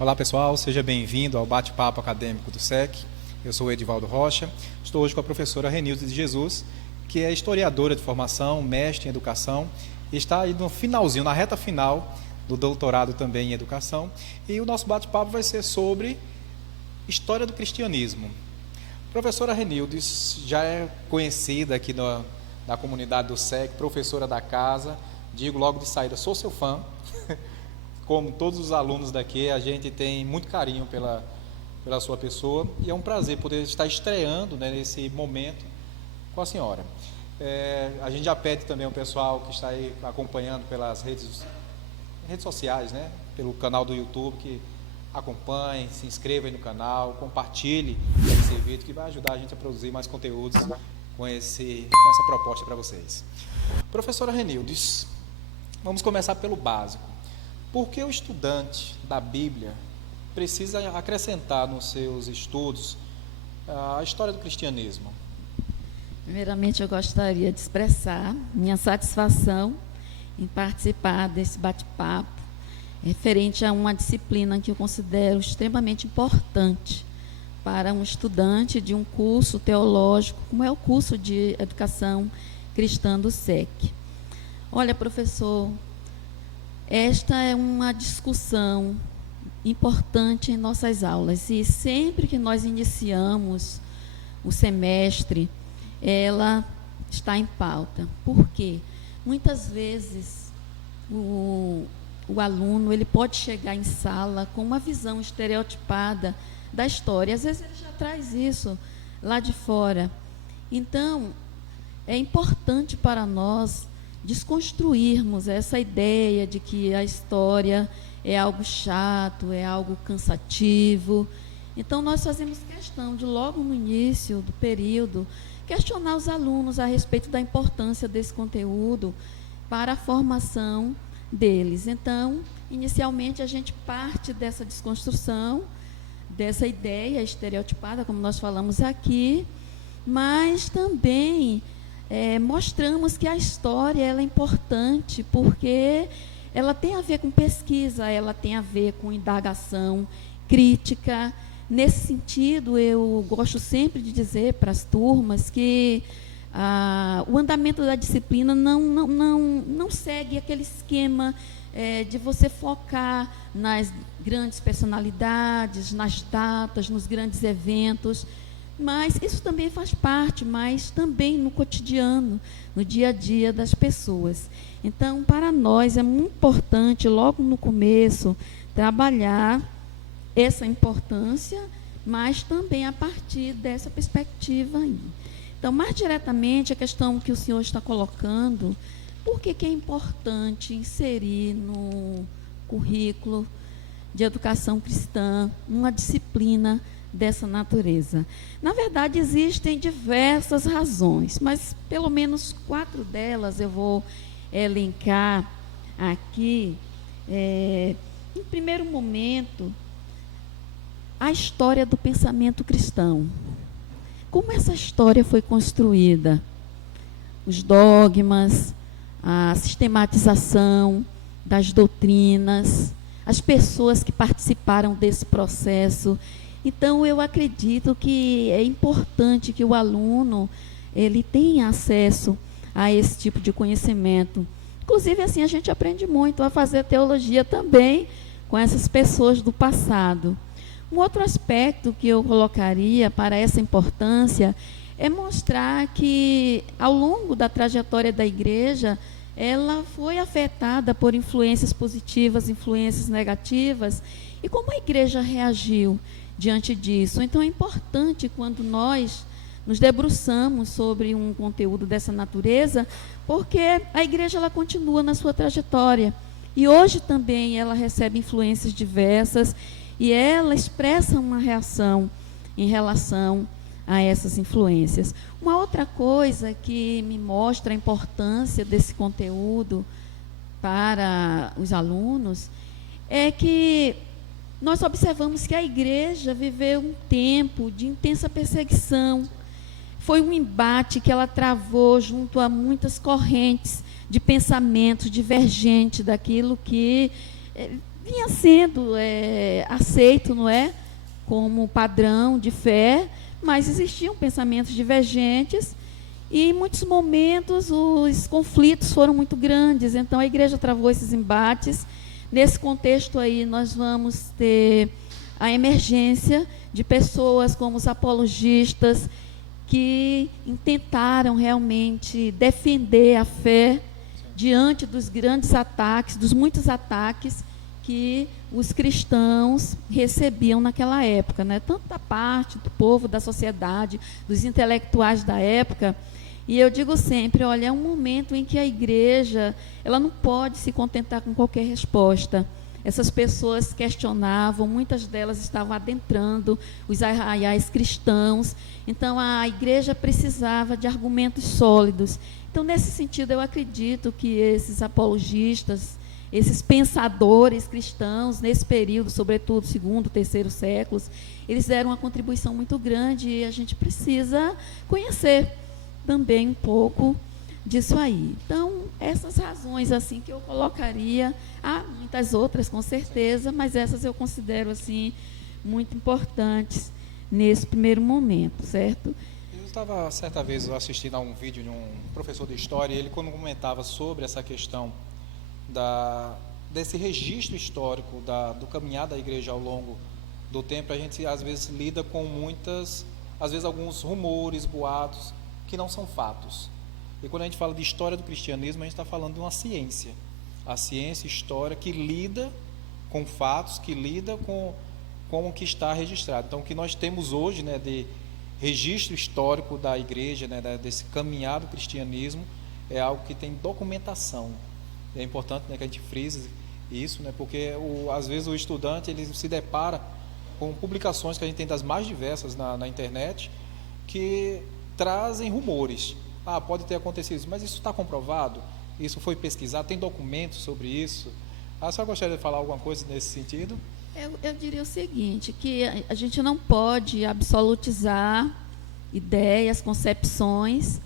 Olá pessoal, seja bem-vindo ao bate-papo acadêmico do SEC. Eu sou o Edivaldo Rocha, estou hoje com a professora Renilde de Jesus, que é historiadora de formação, mestre em educação, e está aí no finalzinho, na reta final do doutorado também em educação. E o nosso bate-papo vai ser sobre história do cristianismo. A professora Renilde já é conhecida aqui na comunidade do SEC, professora da casa, digo logo de saída, sou seu fã. Como todos os alunos daqui, a gente tem muito carinho pela sua pessoa e é um prazer poder estar estreando, né, nesse momento com a senhora. A gente já pede também ao pessoal que está aí acompanhando pelas redes sociais, né, pelo canal do YouTube, que acompanhe, se inscreva aí no canal, compartilhe esse vídeo que vai ajudar a gente a produzir mais conteúdos com essa proposta para vocês. Professora Renilde, vamos começar pelo básico. Por que o estudante da Bíblia precisa acrescentar nos seus estudos a história do cristianismo? Primeiramente, eu gostaria de expressar minha satisfação em participar desse bate-papo referente a uma disciplina que eu considero extremamente importante para um estudante de um curso teológico, como é o curso de Educação Cristã do SEC. Olha, professor, esta é uma discussão importante em nossas aulas e sempre que nós iniciamos o semestre, ela está em pauta. Por quê? Muitas vezes o aluno ele pode chegar em sala com uma visão estereotipada da história. Às vezes ele já traz isso lá de fora. Então, é importante para nós desconstruirmos essa ideia de que a história é algo chato, é algo cansativo. Então, nós fazemos questão de, logo no início do período, questionar os alunos a respeito da importância desse conteúdo para a formação deles. Então, inicialmente, a gente parte dessa desconstrução, dessa ideia estereotipada, como nós falamos aqui, mas também mostramos que a história ela é importante porque ela tem a ver com pesquisa, ela tem a ver com indagação crítica. Nesse sentido, eu gosto sempre de dizer para as turmas que o andamento da disciplina não segue aquele esquema de você focar nas grandes personalidades, nas datas, nos grandes eventos. Mas isso também faz parte, mas também no cotidiano, no dia a dia das pessoas. Então, para nós é muito importante, logo no começo, trabalhar essa importância, mas também a partir dessa perspectiva aí. Então, mais diretamente, a questão que o senhor está colocando, por que é importante inserir no currículo de educação cristã uma disciplina dessa natureza? Na verdade, existem diversas razões, mas pelo menos 4 delas eu vou elencar aqui. Em primeiro momento, a história do pensamento cristão. Como essa história foi construída? Os dogmas, a sistematização das doutrinas, as pessoas que participaram desse processo. Então, eu acredito que é importante que o aluno ele tenha acesso a esse tipo de conhecimento. Inclusive, assim, a gente aprende muito a fazer teologia também com essas pessoas do passado. Um outro aspecto que eu colocaria para essa importância é mostrar que, ao longo da trajetória da igreja, ela foi afetada por influências positivas, influências negativas, e como a igreja reagiu diante disso. Então, é importante, quando nós nos debruçamos sobre um conteúdo dessa natureza, porque a igreja ela continua na sua trajetória. E hoje também ela recebe influências diversas e ela expressa uma reação em relação a essas influências. Uma outra coisa que me mostra a importância desse conteúdo para os alunos é que nós observamos que a igreja viveu um tempo de intensa perseguição. Foi um embate que ela travou junto a muitas correntes de pensamento divergente daquilo que vinha sendo aceito, não é, como padrão de fé, mas existiam pensamentos divergentes e, em muitos momentos, os conflitos foram muito grandes. Então, a igreja travou esses embates. Nesse contexto aí, nós vamos ter a emergência de pessoas como os apologistas, que tentaram realmente defender a fé diante dos grandes ataques, dos muitos ataques que os cristãos recebiam naquela época, né? Tanto da parte do povo, da sociedade, dos intelectuais da época. E eu digo sempre, olha, é um momento em que a igreja, ela não pode se contentar com qualquer resposta. Essas pessoas questionavam, muitas delas estavam adentrando os arraiais cristãos. Então, a igreja precisava de argumentos sólidos. Então, nesse sentido, eu acredito que esses apologistas, esses pensadores cristãos, nesse período, sobretudo, segundo, terceiro séculos, eles deram uma contribuição muito grande e a gente precisa conhecer também um pouco disso aí. Então, essas razões assim que eu colocaria, há muitas outras com certeza, mas essas eu considero assim muito importantes nesse primeiro momento, certo? Eu estava certa vez assistindo a um vídeo de um professor de história, e ele quando comentava sobre essa questão desse registro histórico do caminhar da igreja ao longo do tempo, a gente às vezes lida com às vezes alguns rumores, boatos que não são fatos. E quando a gente fala de história do cristianismo, a gente está falando de uma ciência. A ciência, história, que lida com fatos, que lida com o que está registrado. Então, o que nós temos hoje, né, de registro histórico da igreja, né, desse caminhar do cristianismo, é algo que tem documentação. É importante, né, que a gente frise isso, né, porque às vezes o estudante ele se depara com publicações que a gente tem das mais diversas na internet, que trazem rumores. Pode ter acontecido isso, mas isso está comprovado? Isso foi pesquisado? Tem documentos sobre isso? A senhora gostaria de falar alguma coisa nesse sentido? Eu diria o seguinte, que a gente não pode absolutizar ideias, concepções,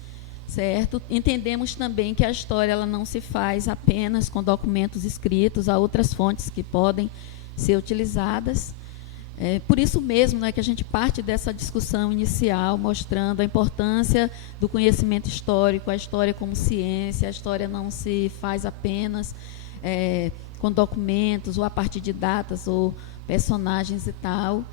certo? Entendemos também que a história ela não se faz apenas com documentos escritos, há outras fontes que podem ser utilizadas. Por isso mesmo, né, que a gente parte dessa discussão inicial, mostrando a importância do conhecimento histórico, a história como ciência. A história não se faz apenas com documentos, ou a partir de datas, ou personagens e tal.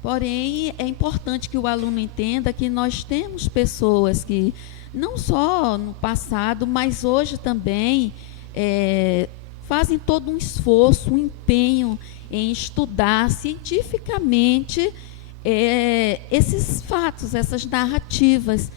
Porém, é importante que o aluno entenda que nós temos pessoas que, não só no passado, mas hoje também, fazem todo um esforço, um empenho em estudar cientificamente esses fatos, essas narrativas.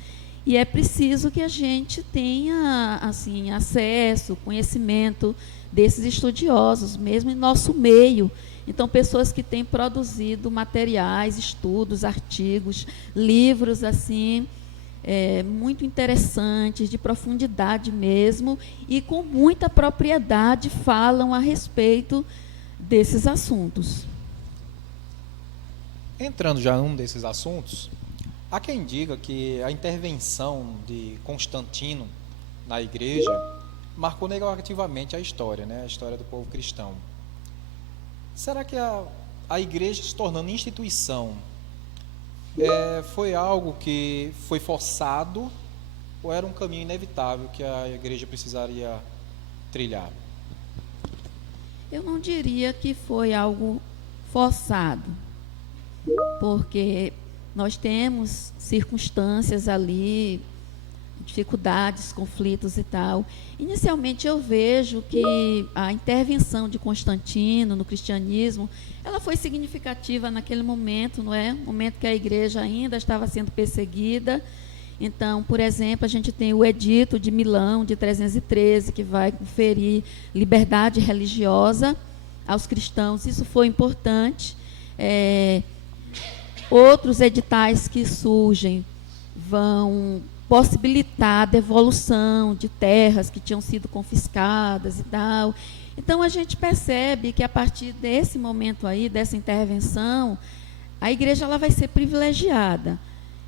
E é preciso que a gente tenha assim, acesso, conhecimento desses estudiosos, mesmo em nosso meio. Então, pessoas que têm produzido materiais, estudos, artigos, livros assim, muito interessantes, de profundidade mesmo, e com muita propriedade falam a respeito desses assuntos. Entrando já num desses assuntos, há quem diga que a intervenção de Constantino na igreja marcou negativamente a história, né? A história do povo cristão. Será que a igreja se tornando instituição foi algo que foi forçado ou era um caminho inevitável que a igreja precisaria trilhar? Eu não diria que foi algo forçado, porque nós temos circunstâncias ali, dificuldades, conflitos e tal. Inicialmente eu vejo que a intervenção de Constantino no cristianismo, ela foi significativa naquele momento, não é? Momento que a igreja ainda estava sendo perseguida. Então, por exemplo, a gente tem o Edito de Milão, de 313, que vai conferir liberdade religiosa aos cristãos. Isso foi importante. Outros editais que surgem vão possibilitar a devolução de terras que tinham sido confiscadas e tal. Então, a gente percebe que, a partir desse momento aí, dessa intervenção, a igreja ela vai ser privilegiada.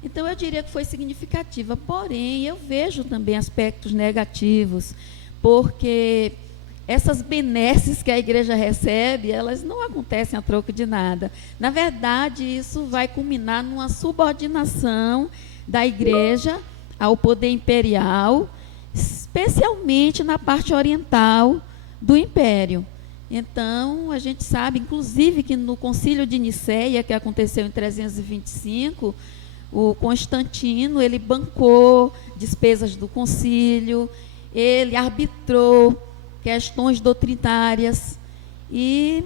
Então, eu diria que foi significativa. Porém, eu vejo também aspectos negativos, porque essas benesses que a igreja recebe, elas não acontecem a troco de nada. Na verdade, isso vai culminar numa subordinação da igreja ao poder imperial, especialmente na parte oriental do império. Então, a gente sabe, inclusive, que no Concílio de Nicéia, que aconteceu em 325, o Constantino, ele bancou despesas do concílio, ele arbitrou questões doutrinárias e,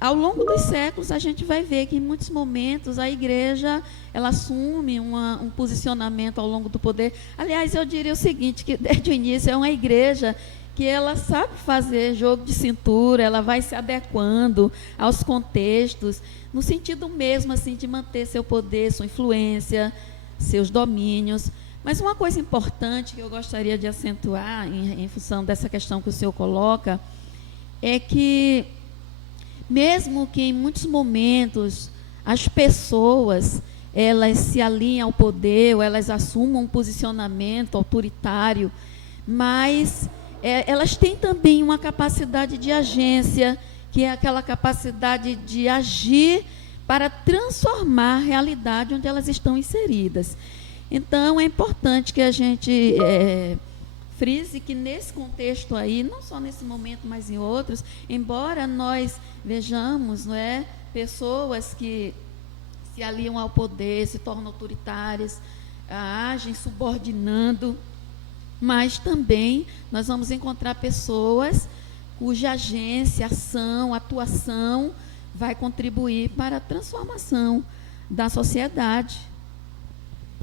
ao longo dos séculos, a gente vai ver que, em muitos momentos, a igreja ela assume um posicionamento ao longo do poder. Aliás, eu diria o seguinte, que desde o início é uma igreja que ela sabe fazer jogo de cintura, ela vai se adequando aos contextos, no sentido mesmo assim, de manter seu poder, sua influência, seus domínios. Mas uma coisa importante que eu gostaria de acentuar, em função dessa questão que o senhor coloca, é que, mesmo que em muitos momentos as pessoas elas se alinham ao poder, ou elas assumam um posicionamento autoritário, mas elas têm também uma capacidade de agência, que é aquela capacidade de agir para transformar a realidade onde elas estão inseridas. Então, é importante que a gente frise que nesse contexto aí, não só nesse momento, mas em outros, embora nós vejamos, não é, pessoas que se aliam ao poder, se tornam autoritárias, agem subordinando, mas também nós vamos encontrar pessoas cuja agência, ação, atuação vai contribuir para a transformação da sociedade.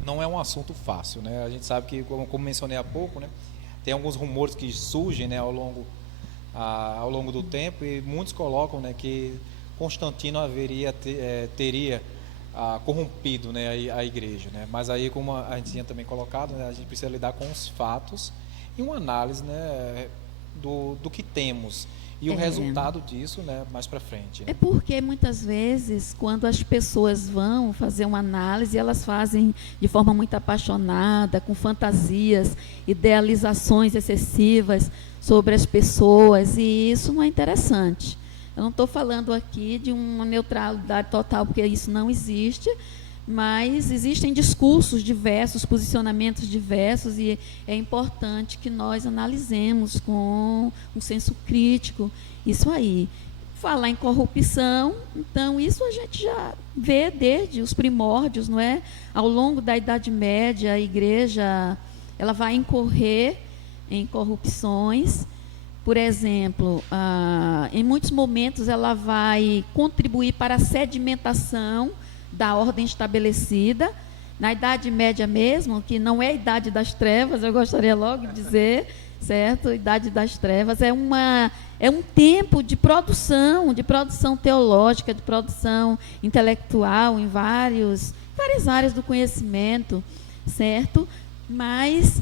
Não é um assunto fácil, né? A gente sabe que, como mencionei há pouco, né, tem alguns rumores que surgem, né, ao longo do tempo, e muitos colocam, né, que Constantino teria corrompido, né, a igreja, né? Mas aí, como a gente tinha também colocado, né, a gente precisa lidar com os fatos e uma análise, né, do que temos e o resultado disso, né, mais para frente, né? É porque muitas vezes, quando as pessoas vão fazer uma análise, elas fazem de forma muito apaixonada, com fantasias, idealizações excessivas sobre as pessoas, e isso não é interessante. Eu não estou falando aqui de uma neutralidade total, porque isso não existe, mas existem discursos diversos, posicionamentos diversos, e é importante que nós analisemos com um senso crítico isso aí. Falar em corrupção, então isso a gente já vê desde os primórdios, não é? Ao longo da Idade Média, a igreja ela vai incorrer em corrupções. Por exemplo, em muitos momentos ela vai contribuir para a sedimentação da ordem estabelecida. Na Idade Média mesmo, que não é a Idade das Trevas, eu gostaria logo de dizer, certo? Idade das Trevas é um tempo de produção teológica, de produção intelectual em várias áreas do conhecimento, certo? Mas,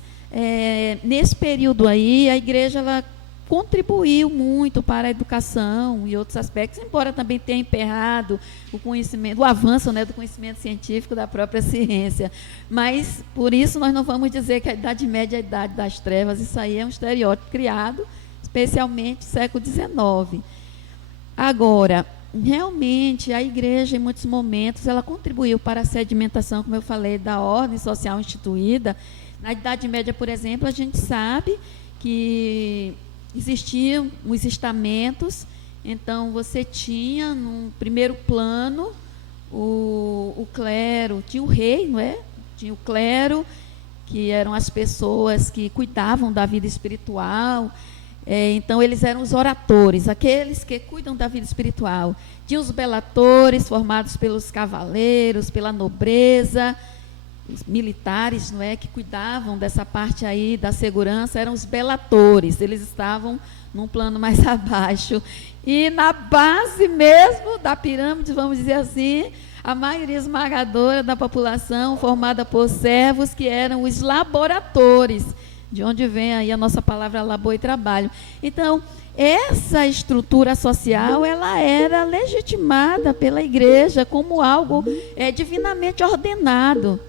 nesse período aí, a igreja ela contribuiu muito para a educação e outros aspectos, embora também tenha emperrado o conhecimento, o avanço, né, do conhecimento científico da própria ciência. Mas, por isso, nós não vamos dizer que a Idade Média é a Idade das Trevas. Isso aí é um estereótipo criado, especialmente no século XIX. Agora, realmente, a igreja, em muitos momentos, ela contribuiu para a sedimentação, como eu falei, da ordem social instituída. Na Idade Média, por exemplo, a gente sabe que existiam os estamentos, então você tinha, num primeiro plano, o clero, tinha o rei, não é? Tinha o clero, que eram as pessoas que cuidavam da vida espiritual, então eles eram os oratores, aqueles que cuidam da vida espiritual. Tinha os belatores, formados pelos cavaleiros, pela nobreza, os militares, não é, que cuidavam dessa parte aí da segurança, eram os belatores, eles estavam num plano mais abaixo. E na base mesmo da pirâmide, vamos dizer assim, a maioria esmagadora da população formada por servos, que eram os laboratores, de onde vem aí a nossa palavra labor e trabalho. Então, essa estrutura social, ela era legitimada pela igreja como algo divinamente ordenado.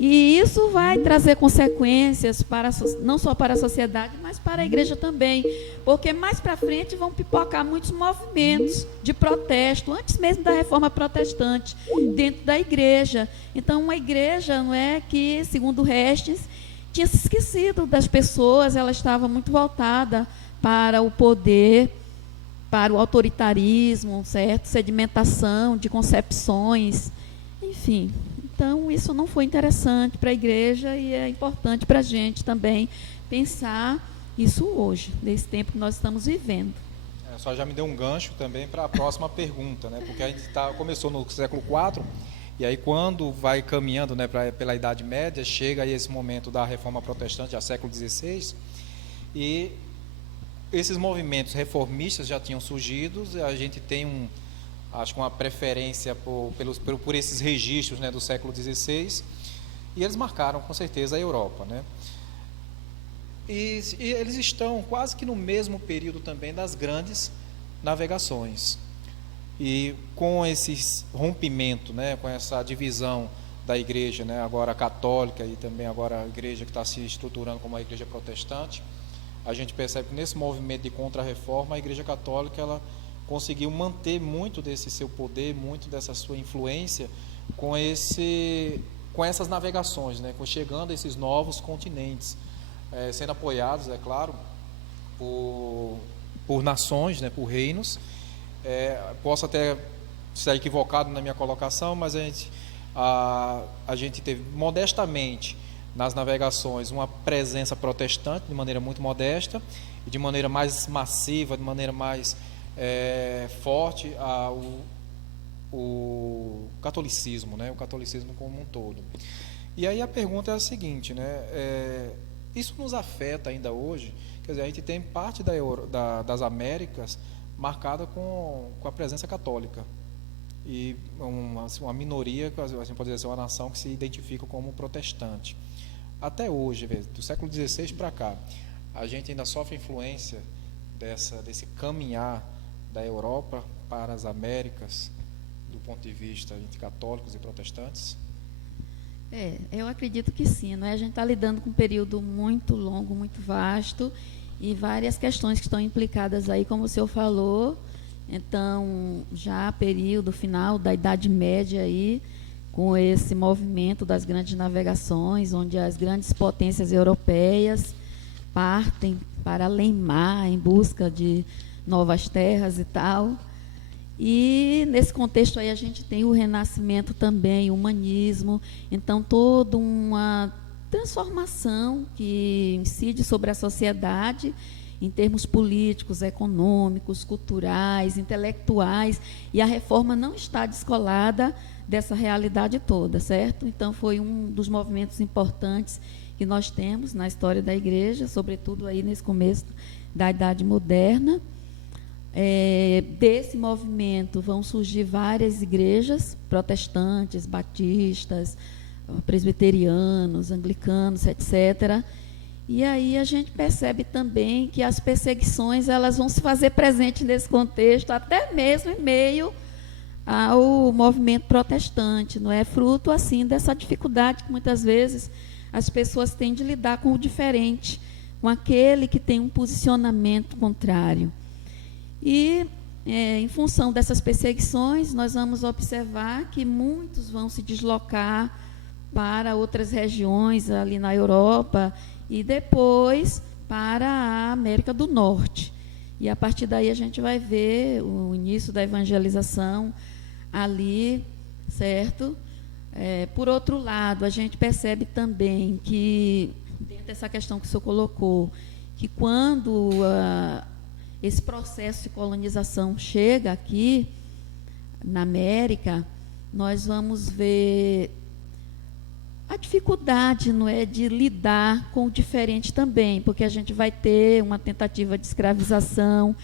E isso vai trazer consequências para, não só para a sociedade, mas para a igreja também. Porque mais para frente vão pipocar muitos movimentos de protesto, antes mesmo da reforma protestante, dentro da igreja. Então, uma igreja, não é que, segundo Restes, tinha se esquecido das pessoas, ela estava muito voltada para o poder, para o autoritarismo, certo? Sedimentação de concepções, enfim. Então, isso não foi interessante para a igreja e é importante para a gente também pensar isso hoje, nesse tempo que nós estamos vivendo. Só já me deu um gancho também para a próxima pergunta, né? Porque a gente começou no século IV, e aí quando vai caminhando, né, pela Idade Média, chega aí esse momento da Reforma Protestante, já século XVI, e esses movimentos reformistas já tinham surgido, a gente tem acho que uma preferência por esses registros, né, do século XVI, e eles marcaram com certeza a Europa, né? E eles estão quase que no mesmo período também das grandes navegações. E com esse rompimento, né, com essa divisão da igreja, né, agora católica e também agora a igreja que está se estruturando como a igreja protestante, a gente percebe que nesse movimento de contra-reforma, a igreja católica ela conseguiu manter muito desse seu poder, muito dessa sua influência com essas navegações, né, chegando a esses novos continentes, sendo apoiados, é claro, por nações, né, por reinos. Posso até estar equivocado na minha colocação, mas a gente teve modestamente nas navegações uma presença protestante de maneira muito modesta e de maneira mais massiva, de maneira mais forte o catolicismo, né, o catolicismo como um todo. E aí a pergunta é a seguinte, né, isso nos afeta ainda hoje? Quer dizer, a gente tem parte das Américas marcada com a presença católica e uma minoria, a gente pode dizer, uma nação que se identifica como protestante. Até hoje, do século XVI para cá, a gente ainda sofre influência desse caminhar da Europa para as Américas, do ponto de vista entre católicos e protestantes? Eu acredito que sim, não é? A gente está lidando com um período muito longo, muito vasto, e várias questões que estão implicadas aí, como o senhor falou. Então, já período final da Idade Média aí, com esse movimento das grandes navegações, onde as grandes potências europeias partem para além-mar em busca de novas terras e tal. E nesse contexto aí a gente tem o Renascimento também, o humanismo, então toda uma transformação que incide sobre a sociedade em termos políticos, econômicos, culturais, intelectuais, e a reforma não está descolada dessa realidade toda, certo? Então foi um dos movimentos importantes que nós temos na história da igreja, sobretudo aí nesse começo da Idade Moderna. Desse movimento vão surgir várias igrejas protestantes, batistas, presbiterianos, anglicanos, etc. E aí a gente percebe também que as perseguições elas vão se fazer presentes nesse contexto, até mesmo em meio ao movimento protestante, não é? Fruto assim dessa dificuldade que muitas vezes as pessoas têm de lidar com o diferente, com aquele que tem um posicionamento contrário. E, em função dessas perseguições, nós vamos observar que muitos vão se deslocar para outras regiões ali na Europa e depois para a América do Norte. E a partir daí a gente vai ver o início da evangelização ali, certo? Por outro lado, a gente percebe também que, dentro dessa questão que o senhor colocou, que quando esse processo de colonização chega aqui na América, nós vamos ver a dificuldade, não é, de lidar com o diferente também, porque a gente vai ter uma tentativa de escravização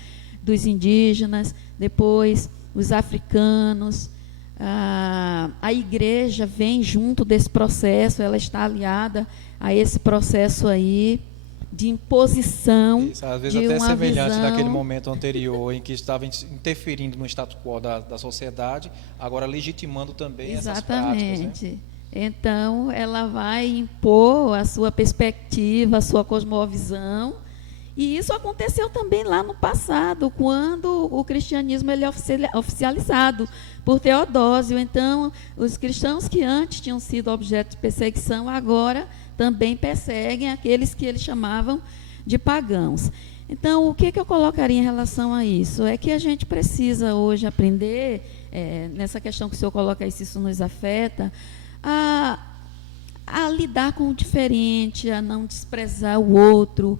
dos indígenas, depois os africanos. A igreja vem junto desse processo, ela está aliada a esse processo aí de imposição. Isso, às vezes de até uma semelhante visão daquele momento anterior em que estava interferindo no status quo da sociedade, agora legitimando também essas práticas, né? Então, ela vai impor a sua perspectiva, a sua cosmovisão. E isso aconteceu também lá no passado, quando o cristianismo ele é oficializado por Teodósio. Então, os cristãos que antes tinham sido objeto de perseguição, agora também perseguem aqueles que eles chamavam de pagãos. Então, o que eu colocaria em relação a isso? É que a gente precisa hoje aprender, nessa questão que o senhor coloca aí, se isso nos afeta, a lidar com o diferente, a não desprezar o outro,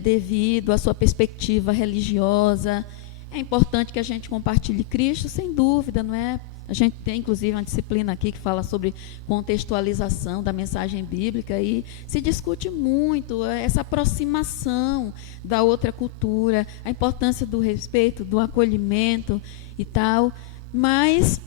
devido à sua perspectiva religiosa. É importante que a gente compartilhe Cristo, sem dúvida, não é? A gente tem, inclusive, uma disciplina aqui que fala sobre contextualização da mensagem bíblica e se discute muito essa aproximação da outra cultura, a importância do respeito, do acolhimento e tal. Mas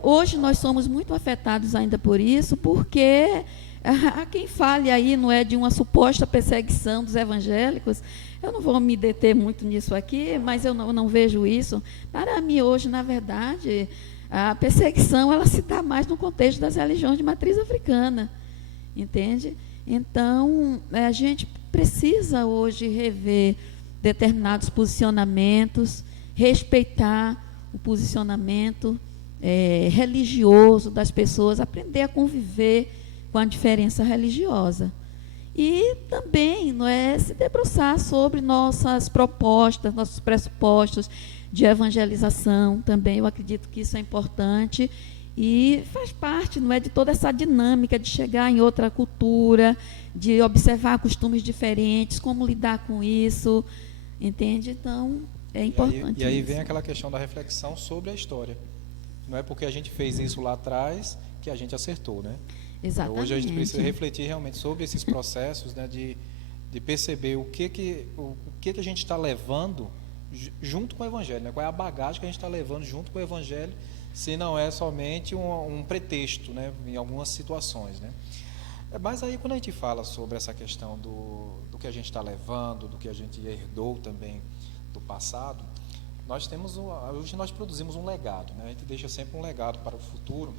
hoje nós somos muito afetados ainda por isso, porque há quem fale aí, não é, de uma suposta perseguição dos evangélicos. Eu não vou me deter muito nisso aqui, mas eu não vejo isso. Para mim, hoje, na verdade, a perseguição ela se dá mais no contexto das religiões de matriz africana, entende? Então, a gente precisa hoje rever determinados posicionamentos, respeitar o posicionamento religioso das pessoas, aprender a conviver com a diferença religiosa. E também se debruçar sobre nossas propostas, nossos pressupostos de evangelização também. Eu acredito que isso é importante e faz parte, de toda essa dinâmica de chegar em outra cultura, de observar costumes diferentes, como lidar com isso, entende? Então, é importante. E aí vem aquela questão da reflexão sobre a história. Não é porque a gente fez isso lá atrás que a gente acertou, né? Exatamente. Hoje a gente precisa refletir realmente sobre esses processos, né, de perceber o que a gente está levando junto com o Evangelho, né? Qual é a bagagem que a gente está levando junto com o Evangelho, se não é somente um pretexto, né, em algumas situações, né? Mas aí quando a gente fala sobre essa questão do que a gente está levando, do que a gente herdou também do passado, hoje nós produzimos um legado, né? A gente deixa sempre um legado para o futuro.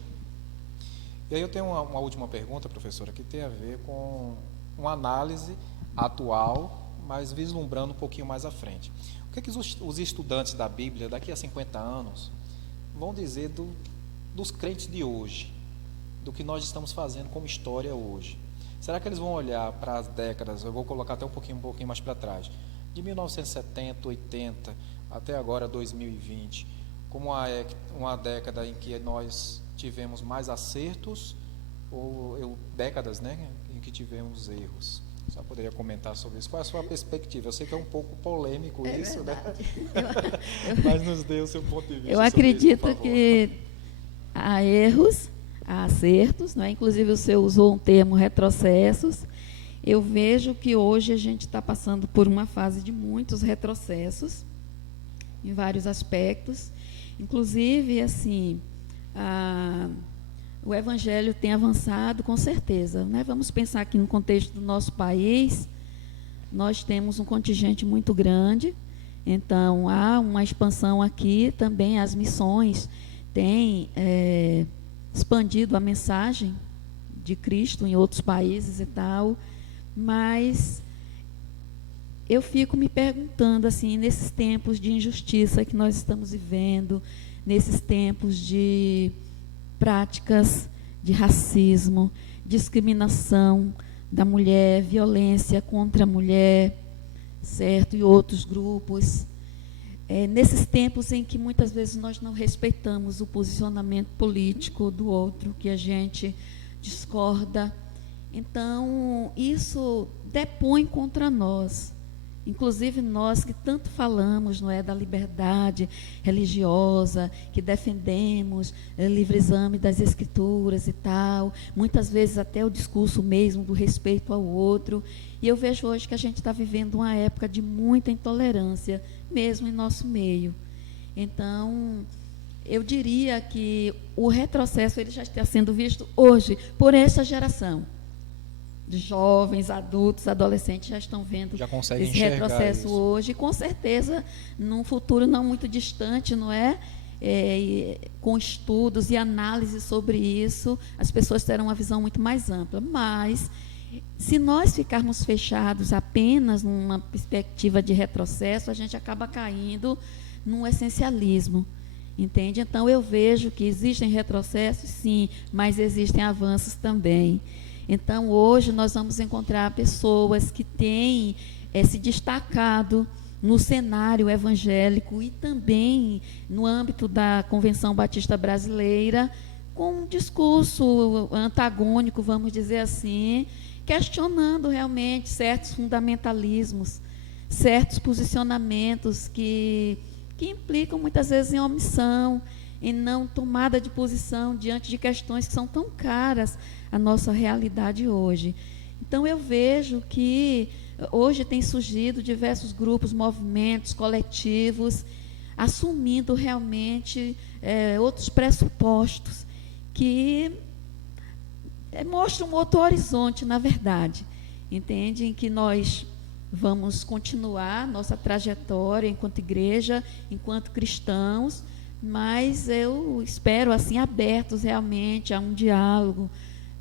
E aí eu tenho uma última pergunta, professora, que tem a ver com uma análise atual, mas vislumbrando um pouquinho mais à frente. O que os estudantes da Bíblia, daqui a 50 anos, vão dizer dos crentes de hoje, do que nós estamos fazendo como história hoje? Será que eles vão olhar para as décadas, eu vou colocar até um pouquinho mais para trás, de 1970, 80, até agora 2020, como uma década em que nós tivemos mais acertos ou décadas, né, em que tivemos erros? Só poderia comentar sobre isso. Qual é a sua perspectiva? Eu sei que é um pouco polêmico isso, verdade, né? Mas nos dê o seu ponto de vista. Eu acredito que há erros, há acertos, não é? Inclusive o senhor usou um termo retrocessos. Eu vejo que hoje a gente está passando por uma fase de muitos retrocessos, em vários aspectos. Inclusive, assim, o Evangelho tem avançado, com certeza, né? Vamos pensar aqui no contexto do nosso país, nós temos um contingente muito grande, então há uma expansão aqui, também as missões têm expandido a mensagem de Cristo em outros países e tal, mas eu fico me perguntando, assim, nesses tempos de injustiça que nós estamos vivendo, nesses tempos de práticas de racismo, discriminação da mulher, violência contra a mulher, certo? E outros grupos. Nesses tempos em que muitas vezes nós não respeitamos o posicionamento político do outro, que a gente discorda. Então, isso depõe contra nós. Inclusive nós que tanto falamos, não é, da liberdade religiosa, que defendemos livre exame das escrituras e tal, muitas vezes até o discurso mesmo do respeito ao outro. E eu vejo hoje que a gente está vivendo uma época de muita intolerância, mesmo em nosso meio. Então, eu diria que o retrocesso ele já está sendo visto hoje por essa geração. De jovens, adultos, adolescentes já estão vendo esse retrocesso hoje, e com certeza, num futuro não muito distante, não é? com estudos e análises sobre isso, as pessoas terão uma visão muito mais ampla. Mas, se nós ficarmos fechados apenas numa perspectiva de retrocesso, a gente acaba caindo num essencialismo, entende? Então, eu vejo que existem retrocessos, sim, mas existem avanços também. Então, hoje, nós vamos encontrar pessoas que têm se destacado no cenário evangélico e também no âmbito da Convenção Batista Brasileira, com um discurso antagônico, vamos dizer assim, questionando realmente certos fundamentalismos, certos posicionamentos que implicam muitas vezes em omissão, em não tomada de posição diante de questões que são tão caras à nossa realidade hoje. Então, eu vejo que hoje tem surgido diversos grupos, movimentos, coletivos, assumindo realmente outros pressupostos que mostram outro horizonte, na verdade, entende? Em que nós vamos continuar nossa trajetória enquanto igreja, enquanto cristãos, mas eu espero, assim, abertos realmente a um diálogo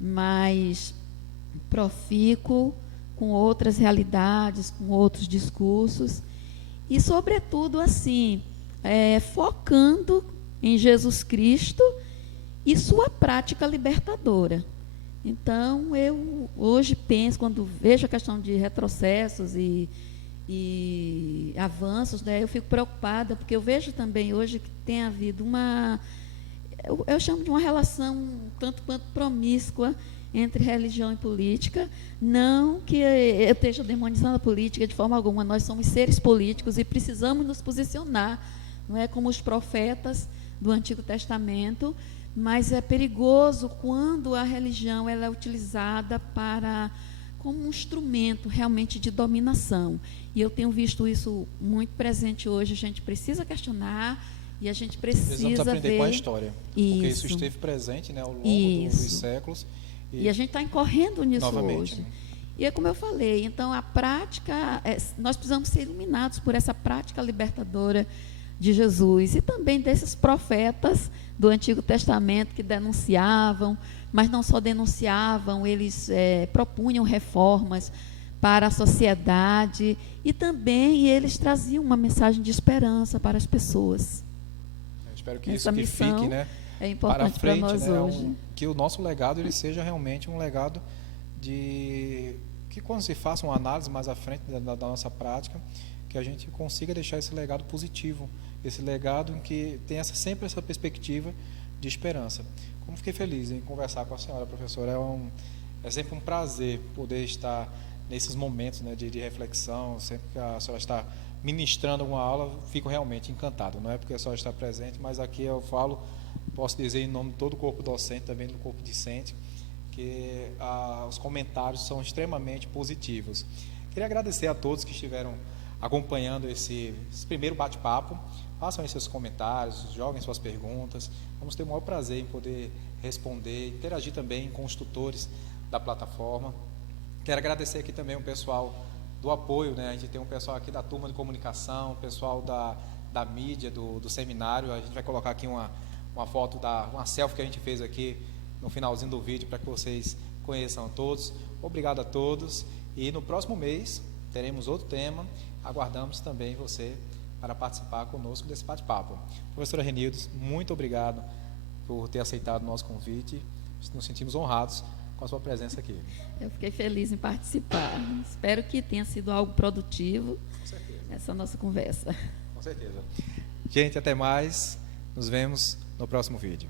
mais profícuo, com outras realidades, com outros discursos, e, sobretudo, assim, focando em Jesus Cristo e sua prática libertadora. Então, eu hoje penso, quando vejo a questão de retrocessos e avanços, né, eu fico preocupada, porque eu vejo também hoje que tem havido eu chamo de uma relação tanto quanto promíscua entre religião e política. Não que eu esteja demonizando a política de forma alguma, nós somos seres políticos e precisamos nos posicionar, não é, como os profetas do Antigo Testamento, mas é perigoso quando a religião ela é utilizada como um instrumento realmente de dominação. E eu tenho visto isso muito presente hoje. A gente precisa questionar e a gente precisa Precisamos aprender ver com a história, porque isso esteve presente, né, ao longo dos séculos. E a gente está incorrendo nisso novamente, hoje. né? E é como eu falei, então a prática, nós precisamos ser iluminados por essa prática libertadora de Jesus e também desses profetas do Antigo Testamento que denunciavam, mas não só denunciavam, eles propunham reformas para a sociedade e também eles traziam uma mensagem de esperança para as pessoas. Eu espero que Essa isso que missão fique, né, é importante para nós, né, hoje. Que o nosso legado ele seja realmente um legado que quando se faça uma análise mais à frente da nossa prática, que a gente consiga deixar esse legado positivo, esse legado em que tenha sempre essa perspectiva de esperança. Como fiquei feliz em conversar com a senhora, professora, é sempre um prazer poder estar nesses momentos, né, de reflexão. Sempre que a senhora está ministrando alguma aula, fico realmente encantado. Não é porque a senhora está presente, mas aqui eu posso dizer em nome de todo o corpo docente, também do corpo discente, que os comentários são extremamente positivos. Queria agradecer a todos que estiveram acompanhando esse primeiro bate-papo. Façam aí seus comentários, joguem suas perguntas. Vamos ter o maior prazer em poder responder, interagir também com os tutores da plataforma. Quero agradecer aqui também o pessoal do apoio, né? A gente tem um pessoal aqui da turma de comunicação, pessoal da mídia, do seminário. A gente vai colocar aqui uma foto, uma selfie que a gente fez aqui no finalzinho do vídeo para que vocês conheçam a todos. Obrigado a todos e no próximo mês teremos outro tema. Aguardamos também você para participar conosco desse bate-papo. Professora Renildes, muito obrigado por ter aceitado o nosso convite. Nos sentimos honrados com a sua presença aqui. Eu fiquei feliz em participar. Espero que tenha sido algo produtivo. Com certeza. Essa nossa conversa. Com certeza. Gente, até mais. Nos vemos no próximo vídeo.